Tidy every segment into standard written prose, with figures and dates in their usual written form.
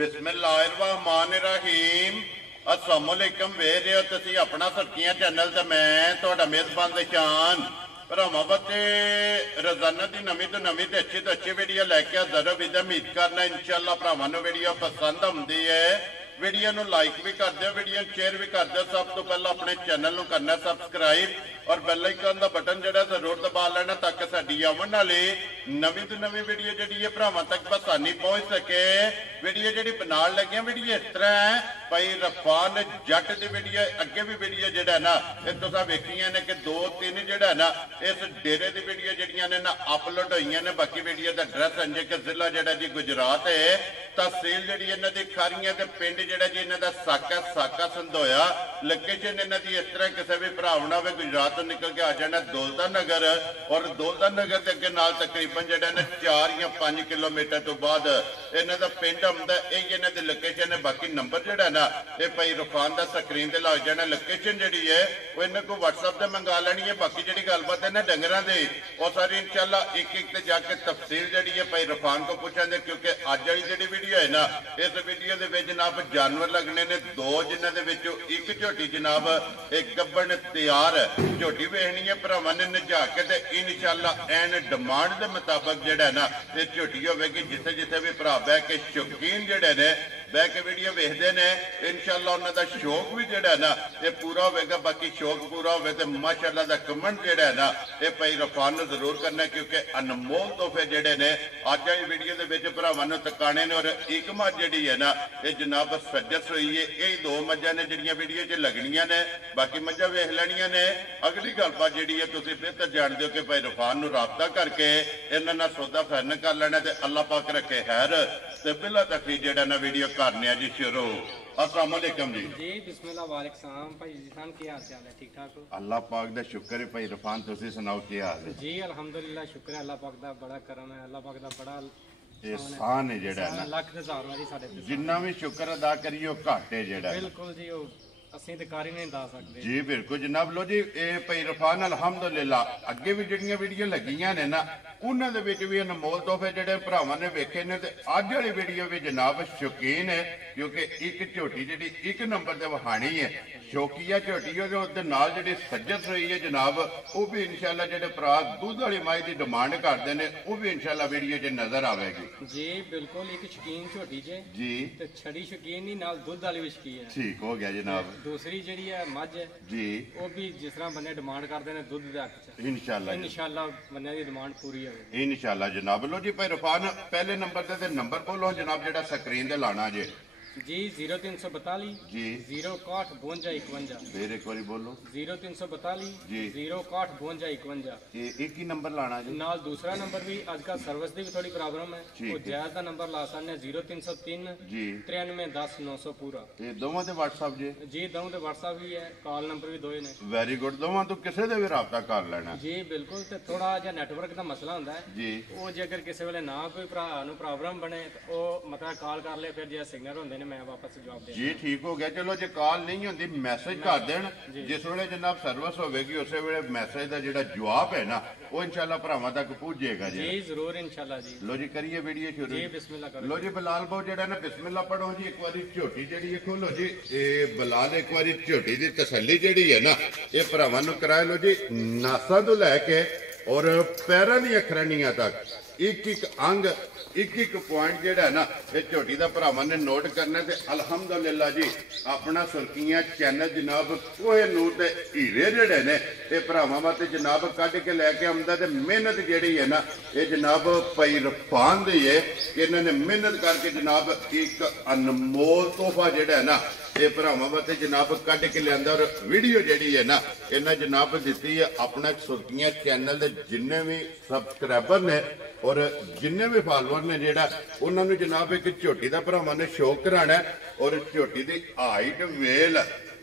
बिस्मिल्लाहिर्रहमानिर्रहीम अस्सलामुअलैकुम वेख रहे हो तुसी अपना सरकियां चैनल ते मैं तुहाडा मेज़बान निशान भरावां बच्चे रोजाना की नवी तो अच्छी वीडियो लैके हाज़र हो। उम्मीद करना इंशाअल्लाह भरावां नूं वीडियो पसंद आउंदी है। वीडियो नूं लाइक भी कर दो, वीडियो शेयर भी कर दो। सब तो पहले अपने चैनल नूं करना सब्सक्राइब और बेल आइकन का बटन जो जरूर दबा लेना ताकि साडी आवन वाली नवी तो नवी वीडियो जी भरावां तक आसानी पहुँच सके। वीडियो जी बना लगे वीडियो इस तरह है भाई रफान जट की वीडियो अगे भी वीडियो जोड़ा ना ये तुसा वेखियां ने कि 2-3 जोड़ा ना इस डेरे की वीडियो जड़ियां ने ना अपलोड हुई ने। बाकी वीडियो का एड्रैस अंजे कि जिला जोड़ा जी गुजरात है, तहसील जी इन्हों की खारियां पिंड जोड़ा जी इन्हों साका संधोया। लोकेशन इन्हों की इस तरह किसी भी भरावना हो गुजरात तो निकल के आ जाना दौलता नगर और दौलता नगर के अगे नाल तकरीबन जोड़ा ने 4 या 5 किलोमीटर तो बाद इन्हों का पिंड आउंदा। यही इन्हों की लोकेशन है। बाकी नंबर जोड़ा ना ये भाई रफान का स्क्रीन से लग जाना। लोकेशन जी है वो इन्हों को WhatsApp से मंगा लेनी है। बाकी जी गलबात है ना डंगर की वो सारी इंशाल्लाह एक ते जाके तफसील जी है भाई रफान को पूछेंगे क्योंकि अज वाली जी वीडियो है ना इस वीडियो के जनाब जानवर लगने ने 2 जिन्होंने एक झोटी जनाब एक गब्बन तैयार है। झोटी वेखनी है भरावां ने नजा के इंशाल्लाह एन डिमांड के मुताबिक जोड़ा ना ये झोटी होगी। जिथे जिथे भी भरा बह के शौकीन जोड़े ने बह के वीडियो वेखते हैं इंशाल्लाह उन्होंने शौक भी जोड़ा ना ये पूरा होगा। बाकी शौक पूरा हो तो माशाअल्लाह का कमेंट जोड़ा है ना ये भाई रफान जरूर करना क्योंकि अनमोल तोहफे जोड़े ने अज वाली वीडियो के भरावां नूं तकाने ने। और एक मझ जी है ना ये जनाब सजस हुई है। यही 2 मझां ने जिहड़ियां वीडियो च लगनियां ने बाकी मझां वेख लैणियां ने। अगली गलबात जी है तुसीं बेहतर जानते हो कि भाई रफान नूं राबता करके इन्हां नाल सौदा फाइनल कर लेना ते अल्लाह पाक रखे खैर ते बिला तकलीफ जिहड़ा ना वीडियो करने जी शुरू। अस्सलाम वालेकुम जी। जी बिस्मिल्लाह वालेकुम सलाम भाई जी खान की हाल चाल है? ठीक ठाक हो? अल्लाह पाक दा शुक्र है भाई रफान तुसीं सुनाओ की हाल है? जी अल्हम्दुलिल्लाह शुक्र है अल्लाह पाक दा बड़ा करम है। अल्लाह पाक दा बड़ा एहसान है जेड़ा ना लख ते हजार वारी साडे ते जिन्ना भी शुक्र अदा करियो घट है जेड़ा बिल्कुल जी ओ ਅਸੀਂ ਤੇ ਕਰ ਹੀ ਨਹੀਂ ਦੱਸ ਸਕਦੇ जी बिल्कुल जनाब। लो जी ये भाई रफान अलहमदुलिल्लाह अगे भी जिहड़ियां वीडियो लगियां ने ना उन्हां दे विच भी अनमोल तोहफे जिहड़े भरावां ने वेखे ने ते अज वाली वीडियो भी जनाब शौकीन है क्योंकि एक झोटी जिहड़ी एक नंबर ते वहानी है शौकिया झोटी है उसदे नाल जिहड़ी सज्जस हुई है जनाब वो भी इंशाल्लाह जिहड़े भरा दूध वाली माई की डिमांड करते हैं वो भी इंशाल्लाह वीडियो च नजर आवेगी। जी बिल्कुल एक शौकीन झोटी जे जी ते छड़ी शौकीन ही नाल दूध वाली भी शौकीन है। ठीक हो गया जनाब। दूसरी जी है मझ जी वो भी जिस तरह बंदे डिमांड करते हैं दूध के हक च इंशाल्लाह बंदे की डिमांड पूरी होगी इंशाल्लाह जनाब। लो जी भाई रफान पहले नंबर ते नंबर बोलो जनाब जेड़ा स्क्रीन ते लाना जे जी 0342 जी 061 52 51 फिर एक बारी बोलो 0342 जी 061 52 51 ये एक ही नंबर लाना जी नाल दूसरा नंबर भी आजकल सर्विस की भी थोड़ी प्रॉब्लम है वो जायज का नंबर ला सकते 0303 जी 93 10 900 पूरा ये दोवां ते WhatsApp जी दोनों ते WhatsApp भी है कॉल नंबर भी दो ही ने। वेरी गुड दोवां तो किसी दे भी राबता कर लेना जी बिल्कुल ते थोड़ा जिहा नेटवर्क का मसला होंदा है जी वो जे अगर किसी वेले ना कोई भरा नूं प्रॉब्लम बने तो मतलब कॉल कर ले फिर जे सिग्नल होंदे ने मैं वापस जवाब दे जी ठीक हो गया। चलो जे कॉल नहीं होंदी मैसेज कर देन जिस वेले जनाब सर्विस होगी उस वेले मैसेज का जिहड़ा जवाब है ना वो इंशाल्लाह भरावां तक पहुंचेगा जी जरूर इंशाल्लाह जी। लो जी करिए वीडियो शुरू जी बिस्मिल्लाह करो। लो जी बिलाल भाऊ जेड़ा ना बिस्मिल्लाह पढ़ो जी एक बारी झोटी जेड़ी है खोलो जी ये बिलाल एक बारी झोटी दी तसल्ली जेड़ी है ना ये भरावां नूं कराए लो जी नासा तो लैके और पैरां दी अखरानियां तक एक एक अंग एक पॉइंट जेड़ा है ना ये झोटी का भरावां ने नोट करना ते अल्हम्दुलिल्लाह जी अपना सुर्खियां चैनल जनाब कोहे नूर ते हीरे जेड़े ने ये भरावां वास्ते जनाब कढ के लैके आउंदा ते मेहनत जेड़ी है ना ये जनाब भाई रफान दी है कि इन्होंने मेहनत करके जनाब एक अनमोल तोहफा जेड़ा है ना ये भरावां वास्ते जनाब कढ के लियांदा। और वीडियो जेड़ी है ना इन्हें जनाब दिती है अपना सुर्खियां चैनल के जिन्ने भी सबसक्राइबर ने और जिन्ने भी फॉलोअर ने जेड़ा उन्होंने जनाब एक झोटी का भरावां ने शौक कराना और झोटी की हाइट वेल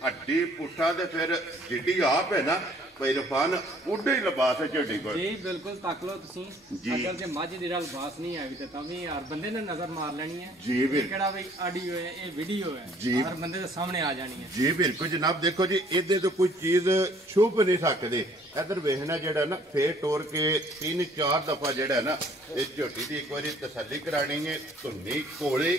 हड्डी पुट्ठा ते फिर जिड्डी आप है ना भाई रफान उड्डे ही लिबास है झोटी को जी बिल्कुल तक लो तुसीं अगर जे मझ दी लिबास नहीं आई ते तां यार बंदे ने नजर मार लेनी है जी बिल्कुल केड़ा भाई ऑडियो है ये वीडियो है जी हर बंदे दे सामने आ जानी है जी बिल्कुल जनाब। देखो जी इहदे तो कोई चीज छुप नहीं सकती इधर वेखना जेड़ा ना फेर टोर के 3-4 दफा जेड़ा ना इस झोटी की एक बार तसल्ली करानी है धुन्नी कोले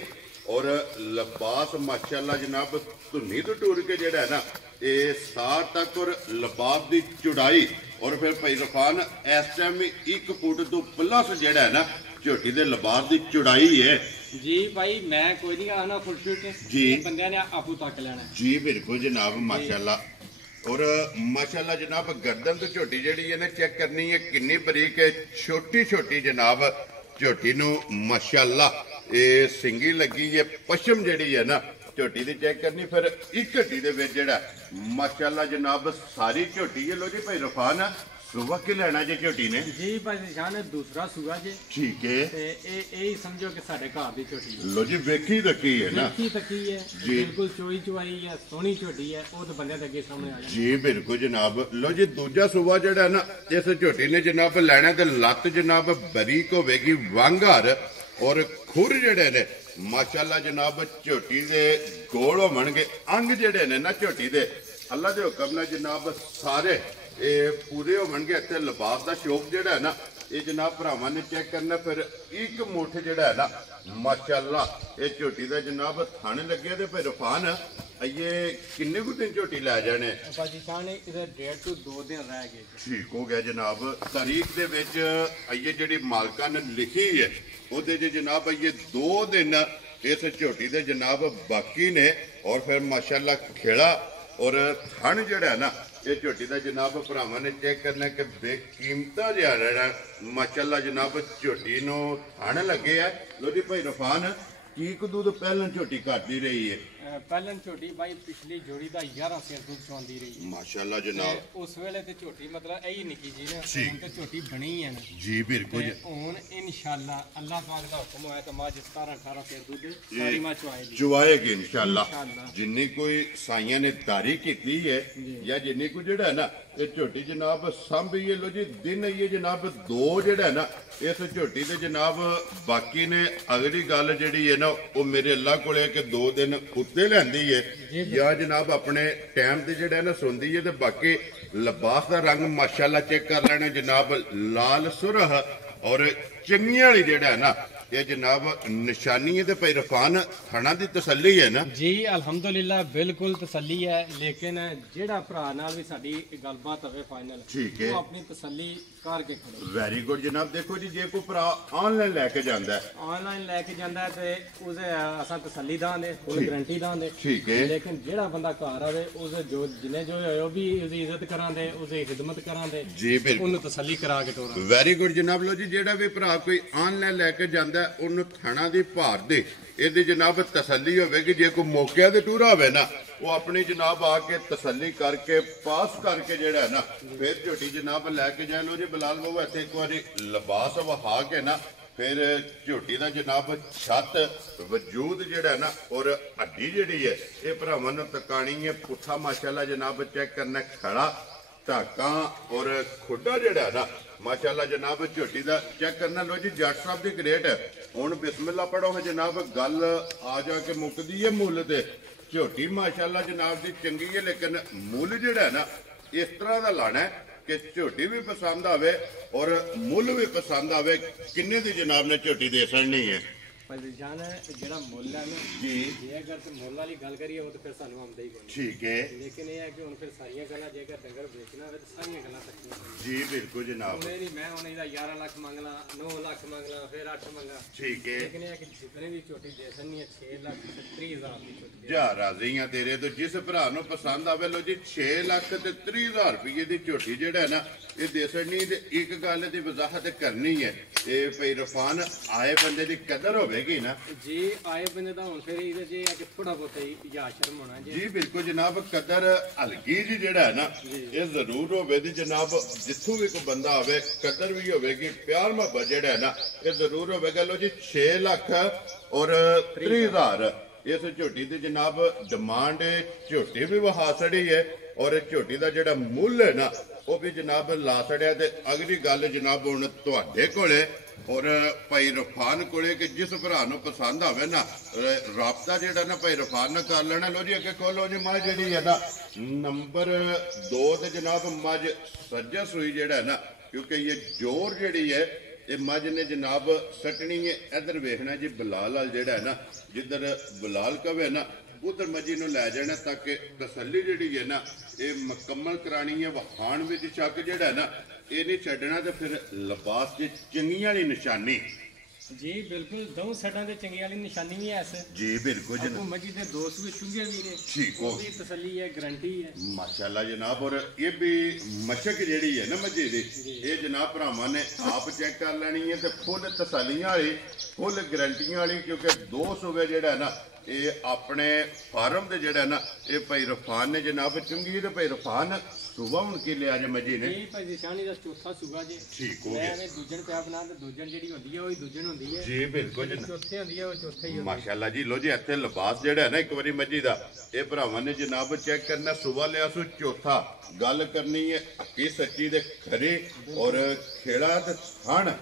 ਔਰ ਲਿਬਾਸ ਮਾਸ਼ਾਅੱਲਾ ਜਨਾਬ ਧੁੰਨੀ ਤੋਂ ਟੁਰ ਕੇ ਜਿਹੜਾ ਹੈ ਨਾ ਇਹ ਸਾਰ ਤੱਕ ਔਰ ਲਿਬਾਸ ਦੀ ਚੌੜਾਈ ਔਰ ਫਿਰ ਭਾਈ ਰਫਾਨ ਇਸ ਟਾਈਮ 1 ਫੁੱਟ ਤੋਂ ਪਲੱਸ ਜਿਹੜਾ ਹੈ ਨਾ ਝੋਟੀ ਦੇ ਲਿਬਾਸ ਦੀ ਚੌੜਾਈ ਹੈ ਜੀ ਭਾਈ ਮੈਂ ਕੋਈ ਨਹੀਂ ਆਣਾ ਫੁੱਲ ਫਿਟ ਜੀ ਬੰਦਿਆਂ ਨੇ ਆਪੂ ਤੱਕ ਲੈਣਾ ਜੀ ਬਿਲਕੁਲ ਜਨਾਬ ਮਾਸ਼ਾਅੱਲਾ ਔਰ ਮਾਸ਼ਾਅੱਲਾ ਜਨਾਬ ਗਰਦਨ ਤੋਂ ਝੋਟੀ ਜਿਹੜੀ ਹੈ ਨਾ ਚੈੱਕ ਕਰਨੀ ਹੈ ਕਿੰਨੀ ਬਰੀਕ ਹੈ ਛੋਟੀ ਛੋਟੀ ਜਨਾਬ ਝੋਟੀ ਨੂੰ ਮਾਸ਼ਾਅੱਲਾ ਇਹ ਸਿੰਗੀ ਲੱਗੀ ਹੈ ਪਸ਼ਮ ਜਿਹੜੀ ਹੈ ਨਾ ਝੋਟੀ ਦੀ ਚੈੱਕ ਕਰਨੀ ਫਿਰ ਇੱਕ ਹੱਡੀ ਦੇ ਵਿੱਚ ਜਿਹੜਾ ਮਾਸ਼ਾਅੱਲਾ ਜਨਾਬ ਸਾਰੀ ਝੋਟੀ ਹੈ ਲੋ ਜੀ ਭਾਈ ਰਫਾਨ ਸੁਬਾ ਕੇ ਲੈਣਾ ਜੇ ਝੋਟੀ ਨੇ ਜੀ ਭਾਈ ਨਿਸ਼ਾਨ ਦੂਸਰਾ ਸੂਆ ਜੇ ਠੀਕ ਹੈ ਤੇ ਇਹ ਹੀ ਸਮਝੋ ਕਿ ਸਾਡੇ ਘਰ ਦੀ ਝੋਟੀ ਹੈ ਲੋ ਜੀ ਵੇਖੀ ਤੱਕੀ ਹੈ ਨਾ ਵੇਖੀ ਤੱਕੀ ਹੈ ਬਿਲਕੁਲ ਚੋਈ ਚੁਆਈ ਹੈ ਸੋਹਣੀ ਝੋਟੀ ਹੈ ਉਹ ਤਾਂ ਬੰਦਿਆਂ ਦੇ ਅੱਗੇ ਸਾਹਮਣੇ ਆ ਜੀ ਬਿਲਕੁਲ ਜਨਾਬ ਲੋ ਜੀ ਦੂਜਾ ਸੂਆ ਜਿਹੜਾ ਨਾ ਇਸ ਝੋਟੀ ਨੇ ਜਨਾਬ ਲੈਣਾ ਤੇ ਲੱਤ ਜਨਾਬ ਬਰੀਕ ਹੋਵੇਗੀ ਵਾਂਗਰ ਔਰ ਖੁਰ ਜਿਹੜੇ ਨੇ ਮਾਸ਼ਾਅੱਲਾ ਜਨਾਬ ਝੋਟੀ ਦੇ ਗੋਲ ਹੋਣਗੇ ਅੰਗ ਜਿਹੜੇ ਨੇ ਨਾ ਝੋਟੀ ਦੇ ਅੱਲਾ ਦੇ ਹੁਕਮ ਨਾਲ ਜਨਾਬ ਸਾਰੇ ਇਹ ਪੂਰੇ ਹੋਣਗੇ ਇੱਥੇ ਲਿਬਾਸ ਦਾ ਸ਼ੌਕ ਜਿਹੜਾ ਹੈ ਨਾ ਇਹ ਜਨਾਬ ਭਰਾਵਾਂ ਨੇ ਚੈੱਕ ਕਰਨਾ ਫਿਰ ਇੱਕ ਮੁੱਠ ਜਿਹੜਾ ਹੈ ਨਾ ਮਾਸ਼ਾਅੱਲਾ ਇਹ ਝੋਟੀ ਦਾ ਜਨਾਬ ਥਣ ਲੱਗਿਆ ਤੇ ਫਿਰ ਰਫਾਨ ਇਹ ਕਿੰਨੇ ਕੁ ਦਿਨ ਝੋਟੀ ਲੈ ਜਾਣੇ ਭਾਜੀ ਸਾਹਿਬ ਇਹਦਾ 1.5 ਤੋਂ 2 ਦਿਨ ਰਹਿ ਗਏ ਠੀਕ ਹੋ ਗਿਆ ਜਨਾਬ ਤਾਰੀਖ ਦੇ ਵਿੱਚ ਇਹ ਜਿਹੜੀ ਮਾਲਕਾਂ ਨੇ ਲਿਖੀ ਹੈ ਉਹਦੇ 'ਚ ਜਨਾਬ ਇਹ 2 ਦਿਨ ਇਸ ਝੋਟੀ ਦੇ ਜਨਾਬ ਬਾਕੀ ਨੇ ਔਰ ਫਿਰ ਮਾਸ਼ਾਅੱਲਾ ਖੇੜਾ ਔਰ ਥਣ ਜਿਹੜਾ ਨਾ ਇਹ ਝੋਟੀ ਦਾ ਜਨਾਬ ਭਰਾਵਾਂ ਨੇ ਚੈੱਕ ਕਰਨਾ ਕਿ ਬੇਕੀਮਤਾ ਜਿਹਾ ਰਹਿਣਾ ਮਾਸ਼ਾਅੱਲਾ ਜਨਾਬ ਝੋਟੀ ਨੂੰ ਥਣ ਲੱਗੇ ਆ ਲੋ ਜੀ ਭਾਈ ਰਫਾਨ ਕੀ ਕਦੂ ਤੋਂ ਪਹਿਲਾਂ ਝੋਟੀ ਘਟਦੀ ਰਹੀ ਹੈ ਪਹਿਲਾਂ ਝੋਟੀ ਬਾਈ ਪਿਛਲੀ ਜੋੜੀ ਦਾ 11 ਸਿਰ ਦੁੱਧ ਚੋਂਦੀ ਰਹੀ ਮਾਸ਼ਾਅੱਲਾ ਜਨਾਬ ਉਸ ਵੇਲੇ ਤੇ ਝੋਟੀ ਮਤਲਬ ਇਹੀ ਨਿੱਕੀ ਜੀ ਨਾ ਜੀ। ਹੁਣ ਤੇ ਝੋਟੀ ਬਣੀ ਹੈ ਨਾ ਜੀ ਬਿਲਕੁਲ ਤੇ ਹੁਣ ਇਨਸ਼ਾਅੱਲਾ ਅੱਲਾਹ ਪਾਕ ਦਾ ਹੁਕਮ ਹੋਇਆ ਤਾਂ ਮਾਂ 17 18 ਸਿਰ ਦੁੱਧ ਸਾਰੀ ਮਾਂ ਚੁਆਏਗੀ ਜੁਆਏਗੀ ਇਨਸ਼ਾਅੱਲਾ ਇਨਸ਼ਾਅੱਲਾ। ਜਿੰਨੀ ਕੋਈ ਸਾਈਆਂ ਨੇ ਤਾਰੀ ਕੀਤੀ ਹੈ ਜਾਂ ਜਿੰਨੀ ਕੋਈ ਜਿਹੜਾ ਨਾ ਇਹ ਝੋਟੀ ਜਨਾਬ ਸੰਭੀਏ ਲੋ ਜੀ ਦਿਨ ਇਹ ਜਨਾਬ 2 ਜਿਹੜਾ ਨਾ ਇਸ ਝੋਟੀ ਦੇ ਜਨਾਬ ਬਾਕੀ ਨੇ ਅਗਲੀ ਗੱਲ ਜਿਹੜੀ ਹੈ ਨਾ ਉਹ ਮੇਰੇ ਅੱਲਾ ਕੋਲੇ ਕਿ 2 ਦਿਨ ਉੱਤੇ ਲੈਂਦੀ ਹੈ ਜਾਂ ਜਨਾਬ ਆਪਣੇ ਟਾਈਮ ਤੇ ਜਿਹੜਾ ਨਾ ਸੁਣਦੀ ਹੈ ਤੇ ਬਾਕੀ ਲਿਬਾਸ ਦਾ ਰੰਗ ਮਾਸ਼ਾਅੱਲਾ ਚੈੱਕ ਕਰ ਲੈਣਾ ਜਨਾਬ ਲਾਲ ਸੁਰਖ ਔਰ ਚੰਗੀਆਂ ਵਾਲੀ ਜਿਹੜਾ ਨਾ ਇਹ ਜਨਾਬ ਨਿਸ਼ਾਨੀ ਹੈ ਤੇ ਭਾਈ ਰਫਾਨ ਥਣਾ ਦੀ ਤਸੱਲੀ ਹੈ ਨਾ ਜੀ ਅਲਹਮਦੁਲਿਲਾ ਬਿਲਕੁਲ ਤਸੱਲੀ ਹੈ ਲੇਕਿਨ ਜਿਹੜਾ ਭਰਾ ਨਾਲ ਵੀ ਸਾਡੀ ਗੱਲਬਾਤ ਹੋਵੇ ਫਾਈਨਲ ਠੀਕ ਹੈ ਉਹ ਆਪਣੀ ਤਸੱਲੀ ਕਰਕੇ ਖੜੋ ਵੈਰੀ ਗੁੱਡ ਜਨਾਬ ਦੇਖੋ ਜੀ ਜੇ ਕੋਈ ਭਰਾ ਆਨਲਾਈਨ ਲੈ ਕੇ ਜਾਂਦਾ ਹੈ ਆਨਲਾਈਨ ਲੈ ਕੇ ਜਾਂਦਾ ਹੈ ਤੇ ਉਹਦੇ ਅਸਾਂ ਤਸੱਲੀ ਦਾਂਦੇ ਫੁੱਲ ਗਰੰਟੀ ਦਾਂਦੇ ਠੀਕ ਹੈ ਲੇਕਿਨ ਜਿਹੜਾ ਬੰਦਾ ਘਰ ਆਵੇ ਉਹਦੇ ਜੋ ਜਿੰਨੇ ਜੋ ਹੋਏ ਉਹ ਵੀ ਉਹਦੀ ਇੱਜ਼ਤ ਕਰਾਂਦੇ ਉਹਦੀ ਖਿਦਮਤ ਕਰਾਂਦੇ ਜੀ ਬਿਲਕੁਲ ਉਹਨੂੰ ਤਸੱਲੀ ਕਰਾ ਕੇ ਤੋਰਾਂ ਵੈਰੀ ਗੁੱਡ ਜਨਾਬ ਲੋ ਜੀ ਜਿਹੜਾ ਵੀ ਭਰਾ ਕੋਈ ਆਨਲਾਈਨ ਲੈ ਕੇ ਜਾਂਦਾ ਉਹਨੂੰ ਥਣਾ ਦੀ ਭਾਰ ਦੇ ਇਹਦੀ ਜਨਾਬ ਤਸੱਲੀ ਹੋਵੇਗੀ ਜੇ ਕੋਈ ਮੌਕਿਆਂ ਤੇ ਟੂਰਾ ਹੋਵੇ ਨਾ ਉਹ ਆਪਣੀ ਜਨਾਬ ਆ ਕੇ ਤਸੱਲੀ ਕਰਕੇ ਪਾਸ ਕਰਕੇ ਜਿਹੜਾ ਨਾ ਫਿਰ ਝੋਟੀ ਜਨਾਬ ਲੈ ਕੇ ਜਾਏ ਲੋ ਜੀ ਬਲਾਲ ਬਾਬੂ ਇੱਥੇ ਇੱਕ ਵਾਰੀ ਲਿਬਾਸ ਵਹਾ ਕੇ ਨਾ ਫਿਰ ਝੋਟੀ ਦਾ ਜਨਾਬ ਛੱਤ ਵਜੂਦ ਜਿਹੜਾ ਨਾ ਔਰ ਹੱਡੀ ਜਿਹੜੀ ਹੈ ਇਹ ਭਰਾਵਾਂ ਨੂੰ ਤਕਾਣੀ ਹੈ ਪੁੱਠਾ ਮਾਸ਼ਾਅੱਲਾ ਜਨਾਬ ਚੈੱਕ ਕਰਨਾ ਖੜਾ ਧਾਕਾਂ ਔਰ ਖੁੱਡਾ ਜਿਹੜਾ ਨਾ ਮਾਸ਼ਾਅੱਲਾ ਜਨਾਬ ਝੋਟੀ ਦਾ ਚੈੱਕ ਕਰਨਾ ਲੋ ਜੀ ਜੱਟ ਸਾਹਿਬ ਦੀ ਗ੍ਰੇਟ ਹੁਣ ਬਿਸਮਿਲ੍ਲਾ ਪੜੋ ਜਨਾਬ ਗੱਲ ਆ ਜਾ ਕੇ ਮੁੱਕਦੀ ਹੈ ਮੁੱਲ ਤੇ ਝੋਟੀ ਮਾਸ਼ਾਅੱਲਾ ਜਨਾਬ ਦੀ ਚੰਗੀ ਹੈ ਲੇਕਿਨ ਮੁੱਲ ਜਿਹੜਾ ਨਾ ਇਸ ਤਰ੍ਹਾਂ ਦਾ ਲਾਣਾ ਹੈ ਕਿ ਝੋਟੀ ਵੀ ਪਸੰਦ ਆਵੇ ਔਰ ਮੁੱਲ ਵੀ ਪਸੰਦ ਆਵੇ ਕਿੰਨੇ ਦੀ ਜਨਾਬ ਨੇ ਝੋਟੀ ਦੇ ਸੜਨੀ ਹੈ ਭਾਈ ਜਾਨ ਜਿਹੜਾ ਮੁੱਲ ਹੈ ਨਾ ਜੀ ਜੇ ਅਗਰ ਤੇ ਮੁੱਲ ਵਾਲੀ ਗੱਲ ਕਰੀਏ ਉਹ ਤਾਂ ਫਿਰ ਸਾਨੂੰ ਆਉਂਦਾ ਹੀ ਕੋਈ ਠੀਕ ਹੈ ਲੇਕਿਨ ਇਹ ਹੈ ਕਿ ਹੁਣ ਫਿਰ ਸਾਰੀਆਂ ਗੱਲਾਂ ਜੇਕਰ ਡੰਗਰ ਵੇਚਣਾ ਹੋਵੇ ਤਾਂ ਸਾਰੀਆਂ ਗੱਲਾਂ ਤੱਕੀਆਂ ਜੀ ਬਿਲਕੁਲ ਜਨਾਬ ਉਹਨੇ ਨਹੀਂ ਮੈਂ ਹੁਣ ਇਹਦਾ 11 ਲੱਖ ਮੰਗ ਲਾਂ 9 ਲੱਖ ਮੰਗ ਲਾਂ ਫਿਰ 8 ਮੰਗਾ ਠੀਕ ਹੈ ਲੇਕਿਨ ਇਹ ਹੈ ਕਿ ਜਿਤਨੇ ਵੀ ਝੋਟੀ ਦੇ ਸਕਣੀ ਹੈ 6 ਲੱਖ 30,000 ਦੀ ਝੋਟੀ ਜਾ ਰਾਜ਼ੀਆਂ ਤੇਰੇ ਤੋਂ ਜਿਸ ਭਰਾ ਨੂੰ ਪਸੰਦ ਆਵੇ ਲੋ ਜੀ 6 ਲੱਖ ਤੇ 30,000 ਰੁਪਏ ਦੀ ਝੋਟੀ ਜਿਹੜਾ ਹੈ ਨਾ ਇਹ ਦੇਸਣੀ ਤੇ ਇੱਕ ਗੱਲ ਦੀ ਵਜ਼ਾਹਤ ਕਰਨੀ ਹੈ ਇਹ ਭਈ ਰਫਾਨ ਆਏ ਬੰਦੇ ਦੀ ਕਦਰ ਹੋਵੇਗੀ ਨਾ ਜੀ ਆਏ ਬੰਦੇ ਦਾ ਹੁਣ ਫਿਰ ਇਹਦੇ ਜੇ ਕਿ ਥੋੜਾ ਬਹੁਤਾ ਹੀ ਯਾ ਸ਼ਰਮ ਹੋਣਾ ਜੀ ਜੀ ਬਿਲਕੁਲ ਜਨਾਬ ਕਦਰ ਹਲਕੀ ਜੀ ਜਿਹੜਾ ਹੈ ਨਾ ਇਹ ਜ਼ਰੂਰ ਹੋਵੇ ਦੀ ਜਨਾਬ ਜਿੱਥੋਂ ਵੀ ਕੋਈ ਬੰਦਾ ਆਵੇ ਕਦਰ ਵੀ ਹੋਵੇਗੀ ਪਿਆਰ ਮੁਹੱਬਤ ਜਿਹੜਾ ਹੈ ਨਾ ਇਹ ਜ਼ਰੂਰ ਹੋਵੇਗਾ ਲੋ ਜੀ 6 ਲੱਖ ਔਰ 30,000 ਇਸ ਝੋਟੀ ਦੀ ਜਨਾਬ ਡਿਮਾਂਡ ਝੋਟੀ ਵੀ ਵਹਾ ਛੜੀ ਹੈ ਔਰ ਝੋਟੀ ਦਾ ਜਿਹੜਾ ਮੁੱਲ ਹੈ ਨਾ ਉਹ ਵੀ ਜਨਾਬ ਲਾ ਛੜਿਆ ਤੇ ਅਗਲੀ ਗੱਲ ਜਨਾਬ ਹੁਣ ਤੁਹਾਡੇ ਕੋਲੇ ਔਰ ਭਾਈ ਰਫਾਨ ਕੋਲੇ ਕਿ ਜਿਸ ਭਰਾ ਨੂੰ ਪਸੰਦ ਆਵੇ ਨਾ ਰਾਬਤਾ ਜਿਹੜਾ ਨਾ ਭਾਈ ਰਫਾਨ ਨਾਲ ਕਰ ਲੈਣਾ ਲੋ ਜੀ ਅੱਗੇ ਖੋਲੋ ਜੀ ਮੱਝ ਜਿਹੜੀ ਹੈ ਨਾ ਨੰਬਰ 2 ਤੇ ਜਨਾਬ ਮੱਝ ਸੱਜਾ ਸੂਈ ਜਿਹੜਾ ਨਾ ਕਿਉਂਕਿ ਇਹ ਜੋਰ ਜਿਹੜੀ ਹੈ ਇਹ ਮੱਝ ਨੇ ਜਨਾਬ ਸੱਟਣੀ ਹੈ। ਇੱਧਰ ਵੇਖਣਾ ਜੀ ਬਲਾਲ ਵਾਲ ਜਿਹੜਾ ਹੈ ਨਾ, ਜਿੱਧਰ ਬਲਾਲ ਕਵੇ ਨਾ ਉਧਰ ਮੱਝੀ ਨੂੰ ਲੈ ਜਾਣਾ ਤਾਂ ਕਿ ਤਸੱਲੀ ਜਿਹੜੀ ਹੈ ਨਾ ਇਹ ਮੁਕੰਮਲ ਕਰਾਣੀ ਹੈ। ਵਹਾਣ ਵਿੱਚ ਸ਼ੱਕ ਜਿਹੜਾ ਹੈ ਨਾ ਇਹ ਨਹੀਂ ਛੱਡਣਾ, ਤੇ ਫਿਰ ਲਿਬਾਸ ਦੀ ਚੰਗੀਆਂ ਵਾਲੀ ਨਿਸ਼ਾਨੀ ਜੀ ਬਿਲਕੁਲ ਦੋ ਸਾਡਾਂ ਦੇ ਚੰਗੀ ਵਾਲੀ ਨਿਸ਼ਾਨੀ ਵੀ ਐ ਇਸ ਜੀ ਬਿਲਕੁਲ ਆਪੂ ਮੱਜੀ ਦੇ ਦੋਸਤ ਵੀ ਚੁੰਗੇ ਵੀ ਨੇ ਠੀਕ ਹੋ ਵੀ ਤਸੱਲੀ ਹੈ ਗਰੰਟੀ ਹੈ ਮਾਸ਼ਾਅੱਲਾ ਜਨਾਬ। ਔਰ ਇਹ ਵੀ ਮਸ਼ਕ ਜਿਹੜੀ ਹੈ ਨਾ ਮੱਝੀ ਦੀ ਇਹ ਜਨਾਬ ਭਰਾਵਾਂ ਨੇ ਆਪ ਚੈੱਕ ਕਰ ਲੈਣੀ ਹੈ ਤੇ ਫੁੱਲ ਤਸੱਲੀਆਂ ਵਾਲੀ ਫੁੱਲ ਗਰੰਟੀਆਂ ਵਾਲੀ, ਕਿਉਂਕਿ ਦੋ ਸੂਬੇ ਜਿਹੜਾ ਹੈ ਨਾ ਇਹ ਆਪਣੇ ਫਾਰਮ ਦੇ ਜਿਹੜਾ ਨਾ ਇਹ ਭਾਈ ਰਫਾਨ ਨੇ ਜਨਾਬ ਚੁੰਗੀ ਤੇ ਭਾਈ ਰਫਾਨ ਸੁਬਾ ਹੁਣ ਕੀ ਲਿਆ ਜੇ ਮੱਝੀ ਨੇ ਜੀ ਭਾਈ ਨਿਸ਼ਾਨੀ ਦਾ ਚੌਥਾ ਸੂਗਾ ਜੀ ਠੀਕ ਹੋ ਗਿਆ। ਮੈਂ ਦੂਜਣ ਪਿਆ ਬਣਾ ਤੇ ਦੂਜਣ ਜਿਹੜੀ ਹੁੰਦੀ ਹੈ ਉਹ ਹੀ ਦੂਜਣ ਹੁੰਦੀ ਹੈ ਜੀ ਬਿਲਕੁਲ ਜਨਾਬ ਚੌਥੇ ਹੁੰਦੀ ਹੈ ਉਹ ਚੌਥੇ ਹੀ ਮਾਸ਼ਾਅੱਲਾ ਜੀ। ਲੋ ਜੀ ਇੱਥੇ ਲਿਬਾਸ ਜਿਹੜਾ ਹੈ ਨਾ ਇੱਕ ਵਾਰੀ ਮੱਝੀ ਦਾ ਇਹ ਭਰਾਵਾਂ ਨੇ ਜਨਾਬ ਚੈੱਕ ਕਰਨਾ ਸੁਬਾ ਲਿਆ ਸੋ ਚੌਥਾ ਗੱਲ ਕਰਨੀ ਹੈ ਹੱਕੀ ਸੱਚੀ ਦੇ ਖਰੇ ਔਰ ਖੇੜਾ ਤੇ ਥਣ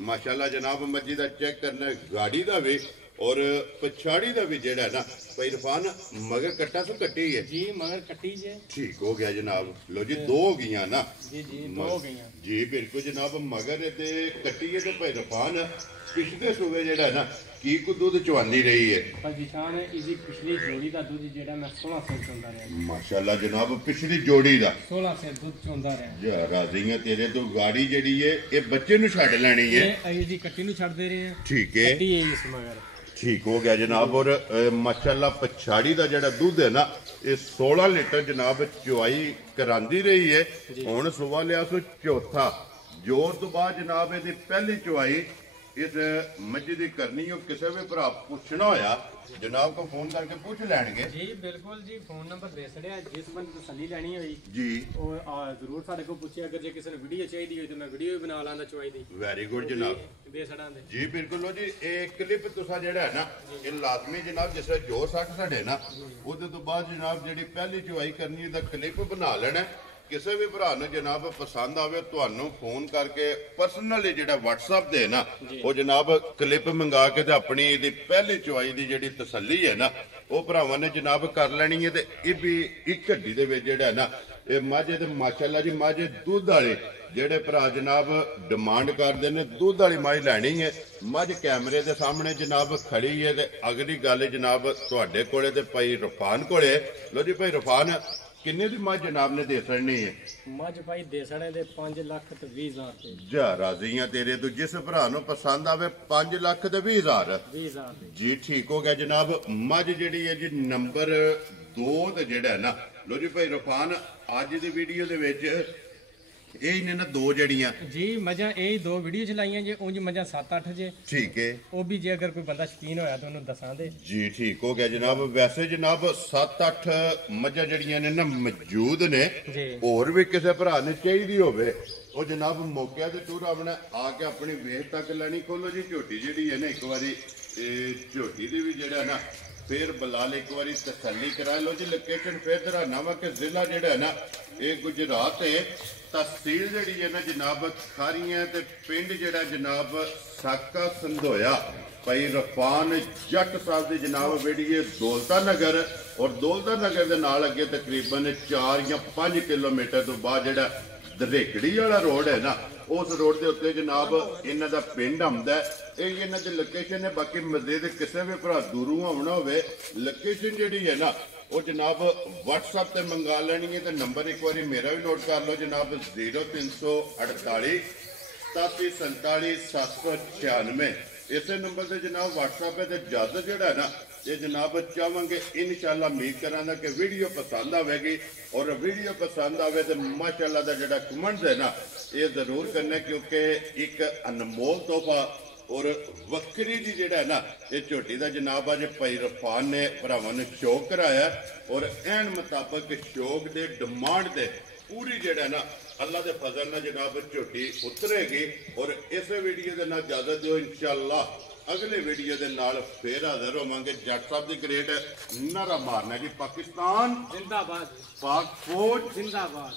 ਮਾਸ਼ਾਅੱਲਾ ਜਨਾਬ ਮੱਝੀ ਦਾ ਚੈੱਕ ਕਰਨਾ ਗਾੜੀ ਦਾ ਵੀ ਔਰ ਪਛਾੜੀ ਦਾ ਵੀ ਜਿਹੜਾ ਨਾ ਭਾਈ ਰਫਾਨ ਮਗਰ ਕੱਟਾ ਸੋ ਕੱਟੀ ਹੈ ਜੀ ਮਗਰ ਕੱਟੀ ਜੇ ਠੀਕ ਹੋ ਗਿਆ ਜਨਾਬ। ਲੋ ਜੀ ਦੋ ਹੋ ਗਈਆਂ ਨਾ ਜੀ ਜੀ ਦੋ ਹੋ ਗਈਆਂ ਜੀ ਬਿਲਕੁਲ ਜਨਾਬ ਮਗਰ ਤੇ ਕੱਟੀ ਹੈ ਤੇ ਭਾਈ ਰਫਾਨ ਪਿਛਲੇ ਸੂਬੇ ਜਿਹੜਾ ਨਾ ਕੀ ਕੁ ਦੁੱਧ ਚਵਾਨੀ ਰਹੀ ਹੈ ਭਾਈ ਨਿਸ਼ਾਨ ਇਹਦੀ ਪਿਛਲੀ ਜੋੜੀ ਦਾ ਦੁੱਧ ਜਿਹੜਾ ਮੈਂ 1600 ਚੋਂਦਾ ਰਿਹਾ ਮਾਸ਼ਾਅੱਲਾ ਜਨਾਬ ਪਿਛਲੀ ਜੋੜੀ ਦਾ 1600 ਦੁੱਧ ਚੋਂਦਾ ਰਿਹਾ ਜਾ ਰਾਜ਼ੀਆਂ ਤੇਰੇ ਤੋਂ ਗਾੜੀ ਜਿਹੜੀ ਹੈ ਇਹ ਬੱਚੇ ਨੂੰ ਛੱਡ ਲੈਣੀ ਹੈ ਇਹ ਅਸੀਂ ਦੀ ਕੱਟੀ ਨੂੰ ਛੱਡਦੇ ਰਹੇ ਹਾਂ ਠੀਕ ਹੈ ਕੱਟੀ ਹੈ ਇਸ ਮਗਰ ਠੀਕ ਹੋ ਗਿਆ ਜਨਾਬ। ਔਰ ਮਾਸ਼ਾਅੱਲਾ ਪਛਾੜੀ ਦਾ ਜਿਹੜਾ ਦੁੱਧ ਹੈ ਨਾ ਇਹ 16 ਲੀਟਰ ਜਨਾਬ ਚੁਆਈ ਕਰਾਂਦੀ ਰਹੀ ਹੈ। ਹੁਣ ਸੁਬਾ ਲਿਆ ਸੋ ਚੌਥਾ ਜੋਰ ਤੋਂ ਬਾਅਦ ਜਨਾਬ ਇਹਦੀ ਪਹਿਲੀ ਚੁਆਈ ਇਸ ਮੱਝ ਦੀ ਕਰਨੀ ਉਹ ਕਿਸੇ ਵੀ ਭਰਾ ਪੁੱਛਣਾ ਹੋਇਆ ਜਨਾਬ ਕੋ ਫੋਨ ਕਰਕੇ ਪੁੱਛ ਲੈਣਗੇ ਜੀ ਬਿਲਕੁਲ ਜੀ ਫੋਨ ਨੰਬਰ ਦੇ ਛੜਿਆ ਜਿਸ ਬੰਦੇ ਤਸੱਲੀ ਲੈਣੀ ਹੋਈ ਜੀ ਉਹ ਜ਼ਰੂਰ ਸਾਡੇ ਕੋਲ ਪੁੱਛਿਆ ਅਗਰ ਜੇ ਕਿਸੇ ਨੂੰ ਵੀਡੀਓ ਚਾਹੀਦੀ ਹੋਈ ਤੇ ਮੈਂ ਵੀਡੀਓ ਵੀ ਬਣਾ ਲਾਂਦਾ ਚੁਆਈ ਦੀ ਵੈਰੀ ਗੁੱਡ ਜਨਾਬ ਦੇ ਛੜਾਂ ਦੇ ਜੀ ਬਿਲਕੁਲ ਲੋ ਜੀ ਇਹ ਕਲਿੱਪ ਤੁਸੀਂ ਜਿਹੜਾ ਹੈ ਨਾ ਇਹ ਲਾਜ਼ਮੀ ਜਨਾਬ ਜਿਸ ਤਰ੍ਹਾਂ ਜੋ ਸੱਟ ਸਾਡੇ ਨਾ ਉਹਦੇ ਤੋਂ ਬਾਅਦ ਜਨਾਬ ਜਿਹੜੀ ਪਹਿਲੀ ਚੁਆਈ ਕਰਨੀ ਦਾ ਕਲਿੱਪ ਬਣਾ ਲੈਣਾ। ਕਿਸੇ ਵੀ ਭਰਾ ਨੂੰ ਜਨਾਬ ਪਸੰਦ ਆਵੇ ਤੁਹਾਨੂੰ ਫੋਨ ਕਰਕੇ ਪਰਸਨਲੀ ਜਿਹੜਾ WhatsApp ਦੇ ਨਾ ਉਹ ਜਨਾਬ ਕਲਿੱਪ ਮੰਗਾ ਕੇ ਤੇ ਆਪਣੀ ਇਹਦੀ ਪਹਿਲੀ ਚੁਆਈ ਦੀ ਜਿਹੜੀ ਤਸੱਲੀ ਹੈ ਨਾ ਉਹ ਭਰਾਵਾਂ ਨੇ ਜਨਾਬ ਕਰ ਲੈਣੀ ਹੈ। ਤੇ ਇਹ ਵੀ ਇੱਕ ਘੱਡੀ ਦੇ ਵਿੱਚ ਜਿਹੜਾ ਨਾ ਇਹ ਮੱਝ ਤੇ ਮਾਸ਼ਾਅੱਲਾ ਜੀ ਮੱਝ ਦੁੱਧ ਵਾਲੇ ਜਿਹੜੇ ਭਰਾ ਜਨਾਬ ਡਿਮਾਂਡ ਕਰਦੇ ਨੇ ਦੁੱਧ ਵਾਲੀ ਮੱਝ ਲੈਣੀ ਹੈ ਮੱਝ ਕੈਮਰੇ ਦੇ ਸਾਹਮਣੇ ਜਨਾਬ ਖੜੀ ਹੈ। ਤੇ ਅਗਲੀ ਗੱਲ ਜਨਾਬ ਤੁਹਾਡੇ ਕੋਲੇ ਤੇ ਭਾਈ ਰਫਾਨ ਕੋਲੇ ਲੋ ਜੀ ਭਾਈ ਰਫਾਨ ਕਿੰਨੇ ਦੀ ਮੱਝ ਜਨਾਬ ਨੇ ਦੇ ਛੜਨੀ ਹੈ ਮੱਝ ਭਾਈ ਦੇ ਛੜੇ ਦੇ 5,20,000 ਤੇ ਜਾ ਰਾਜ਼ੀਆਂ ਤੇਰੇ ਤੋਂ ਜਿਸ ਭਰਾ ਨੂੰ ਪਸੰਦ ਆਵੇ 5,20,000 20,000 ਜੀ ਠੀਕ ਹੋ ਗਿਆ ਜਨਾਬ। ਮੱਝ ਜਿਹੜੀ ਹੈ ਜੀ ਨੰਬਰ 2 ਤੇ ਜਿਹੜਾ ਨਾ ਲੋ ਜੀ ਭਾਈ ਰਫਾਨ ਅੱਜ ਦੀ ਵੀਡੀਓ ਦੇ ਵਿੱਚ ਇਹ ਨੇ ਨਾ ਦੋ ਜਿਹੜੀਆਂ ਜੀ ਮੱਝਾਂ ਇਹ ਦੋ ਵੀਡੀਓ ਚ ਲਾਈਆਂ ਜੇ ਉਂਝ ਮੱਝਾਂ 7-8 ਜੇ ਠੀਕ ਹੈ ਉਹ ਵੀ ਜੇ ਅਗਰ ਕੋਈ ਬੰਦਾ ਸ਼ਕੀਨ ਹੋਇਆ ਤਾਂ ਉਹਨੂੰ ਦੱਸਾਂ ਦੇ ਜੀ ਠੀਕ ਹੋ ਗਿਆ ਜਨਾਬ। ਵੈਸੇ ਜਨਾਬ 7-8 ਮੱਝਾਂ ਜਿਹੜੀਆਂ ਨੇ ਨਾ ਮੌਜੂਦ ਨੇ ਜੀ ਹੋਰ ਵੀ ਕਿਸੇ ਭਰਾ ਨੇ ਚਾਹੀਦੀ ਹੋਵੇ ਉਹ ਜਨਾਬ ਮੌਕਿਆਂ ਤੇ ਟੂਰ ਆਪਣਾ ਆ ਕੇ ਆਪਣੀ ਵੇਖ ਤੱਕ ਲੈਣੀ। ਖੋਲੋ ਜੀ ਝੋਟੀ ਜਿਹੜੀ ਹੈ ਨਾ ਇੱਕ ਵਾਰੀ ਇਹ ਝੋਟੀ ਦੀ ਵੀ ਜਿਹੜਾ ਨਾ ਫਿਰ ਬਲਾਲ ਇੱਕ ਵਾਰੀ ਤਸੱਲੀ ਕਰਾ ਲਓ ਜੀ। ਲੋਕੇਸ਼ਨ ਫਿਰ ਦਰਾਨਾ ਵਾ ਕਿ ਜ਼ਿਲ੍ਹਾ ਜਿਹੜਾ ਹੈ ਨਾ ਇਹ ਗੁਜਰਾਤ ਹੈ। ਤਹਿਸੀਲ ਜਿਹੜੀ ਹੈ ਨਾ ਜਨਾਬ ਖਾਰੀਆਂ ਤੇ ਪਿੰਡ ਜਿਹੜਾ ਜਨਾਬ ਸਾਕਾ ਸੰਧੋਇਆ ਭਾਈ ਰਫਾਨ ਜੱਟ ਸਾਹਿਬ ਦੀ ਜਨਾਬ ਬੇੜੀਏ ਦੌਲਤਾ ਨਗਰ ਔਰ ਦੌਲਤਾ ਨਗਰ ਦੇ ਨਾਲ ਅੱਗੇ ਤਕਰੀਬਨ 4 ਜਾਂ 5 ਕਿਲੋਮੀਟਰ ਤੋਂ ਬਾਅਦ ਜਿਹੜਾ ਦਰੇਕੜੀ ਵਾਲਾ ਰੋਡ ਹੈ ਨਾ ਉਸ ਰੋਡ ਦੇ ਉੱਤੇ ਜਨਾਬ ਇਹਨਾਂ ਦਾ ਪਿੰਡ ਆਉਂਦਾ ਇਹ ਇਹਨਾਂ ਦੀ ਲੋਕੇਸ਼ਨ ਹੈ। ਬਾਕੀ ਮਜ਼ੀਦ ਕਿਸੇ ਵੀ ਭਰਾ ਦੂਰੋਂ ਆਉਣਾ ਹੋਵੇ ਲੋਕੇਸ਼ਨ ਜਿਹੜੀ ਹੈ ਨਾ ਉਹ ਜਨਾਬ WhatsApp ਤੇ ਮੰਗਾ ਲੈਣੀ ਹੈ। ਤੇ ਨੰਬਰ ਇੱਕ ਵਾਰੀ ਮੇਰਾ ਵੀ ਨੋਟ ਕਰ ਲਓ ਜਨਾਬ 0348 8747 796 ਇਸੇ ਨੰਬਰ ਤੇ ਜਨਾਬ WhatsApp ਹੈ। ਤੇ ਜਦ ਜਿਹੜਾ ਨਾ ਇਹ ਜਨਾਬ ਚਾਹਾਂਗੇ ਇਨਸ਼ਾਅੱਲਾ ਉਮੀਦ ਕਰਾਂਗਾ ਕਿ ਵੀਡੀਓ ਪਸੰਦ ਆਵੇਗੀ ਔਰ ਵੀਡੀਓ ਪਸੰਦ ਆਵੇ ਤੇ ਮਾਸ਼ਾਅੱਲਾ ਦਾ ਜਿਹੜਾ ਕਮੈਂਟ ਹੈ ਨਾ ਇਹ ਜ਼ਰੂਰ ਕਰਨਾ ਕਿਉਂਕਿ ਇੱਕ ਅਨਮੋਲ ਤੋਹਫਾ ਔਰ ਵੱਖਰੀ ਦੀ ਜਿਹੜਾ ਨਾ ਇਹ ਝੋਟੀ ਦਾ ਜਨਾਬ ਅੱਜ ਭਾਈ ਰਫਾਨ ਨੇ ਭਰਾਵਾਂ ਨੂੰ ਸ਼ੌਕ ਕਰਾਇਆ ਔਰ ਐਨ ਮੁਤਾਬਕ ਸ਼ੌਕ ਦੇ ਡਿਮਾਂਡ ਦੇ ਪੂਰੀ ਜਿਹੜਾ ਨਾ ਅੱਲਾ ਦੇ ਫਜ਼ਲ ਨਾਲ ਜਨਾਬ ਝੋਟੀ ਉਤਰੇਗੀ। ਔਰ ਇਸ ਵੀਡੀਓ ਦੇ ਨਾਲ ਇਜਾਜ਼ਤ ਦਿਓ ਇਨਸ਼ਾਅੱਲਾ ਅਗਲੇ ਵੀਡੀਓ ਦੇ ਨਾਲ ਫੇਰ ਹਾਜ਼ਰ ਹੋਵਾਂਗੇ। ਜੱਟ ਸਾਹਿਬ ਦੀ ਗ੍ਰੇਟ ਨਾਰਾ ਮਾਰਨਾ ਜੀ ਪਾਕਿਸਤਾਨ ਜ਼ਿੰਦਾਬਾਦ ਪਾਕ ਫੌਜ ਜ਼ਿੰਦਾਬਾਦ।